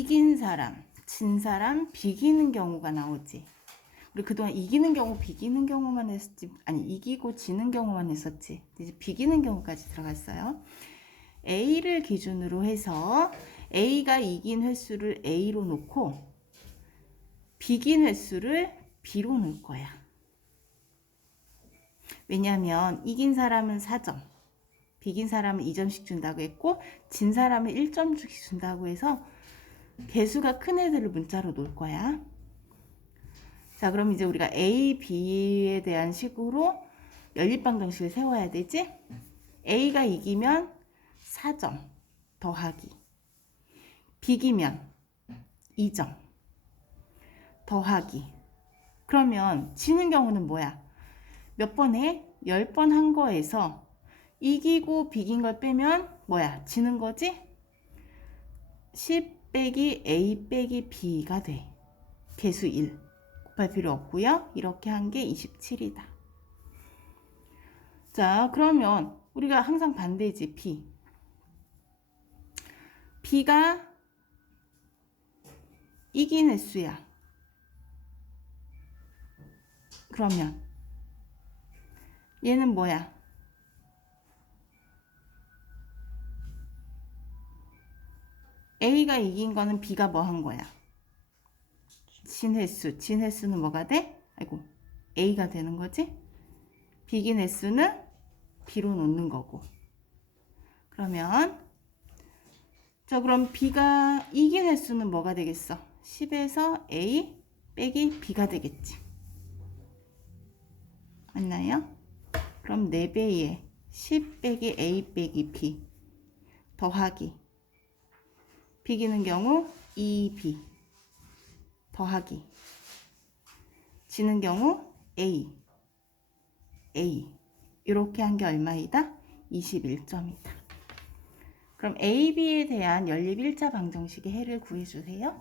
이긴 사람, 진 사람, 비기는 경우가 나오지. 우리 그동안 이기는 경우, 비기는 경우만 했었지. 아니, 이기고 지는 경우만 했었지. 이제 비기는 경우까지 들어갔어요. A를 기준으로 해서 A가 이긴 횟수를 A로 놓고 비긴 횟수를 B로 놓을 거야. 왜냐하면 이긴 사람은 4점, 비긴 사람은 2점씩 준다고 했고 진 사람은 1점씩 준다고 해서 개수가 큰 애들을 문자로 놓을 거야. 자, 그럼 이제 우리가 A, B에 대한 식으로 연립방정식을 세워야 되지? A가 이기면 4점 더하기. 비기면 2점 더하기. 그러면 지는 경우는 뭐야? 몇번 해? 10번 한 거에서 이기고 비긴 걸 빼면 뭐야? 지는 거지? 10 빼기 A 빼기 B가 돼. 개수 1. 곱할 필요 없고요. 이렇게 한 게 27이다. 자, 그러면 우리가 항상 반대지, B. B가 이긴 횟수야. 그러면 얘는 뭐야? A가 이긴 거는 B가 뭐 한 거야? 진 횟수. 진 횟수는 뭐가 돼? 아이고, A가 되는 거지? 비긴 횟수는 B로 놓는 거고. 그러면, 자, 그럼 B가 이긴 횟수는 뭐가 되겠어? 10에서 A 빼기 B가 되겠지. 맞나요? 그럼 4배에 10 빼기 A 빼기 B 더하기 비기는 경우 2B 더하기 지는 경우 A A 이렇게 한 게 얼마이다? 21점이다. 그럼 A, B에 대한 연립 1차 방정식의 해를 구해주세요.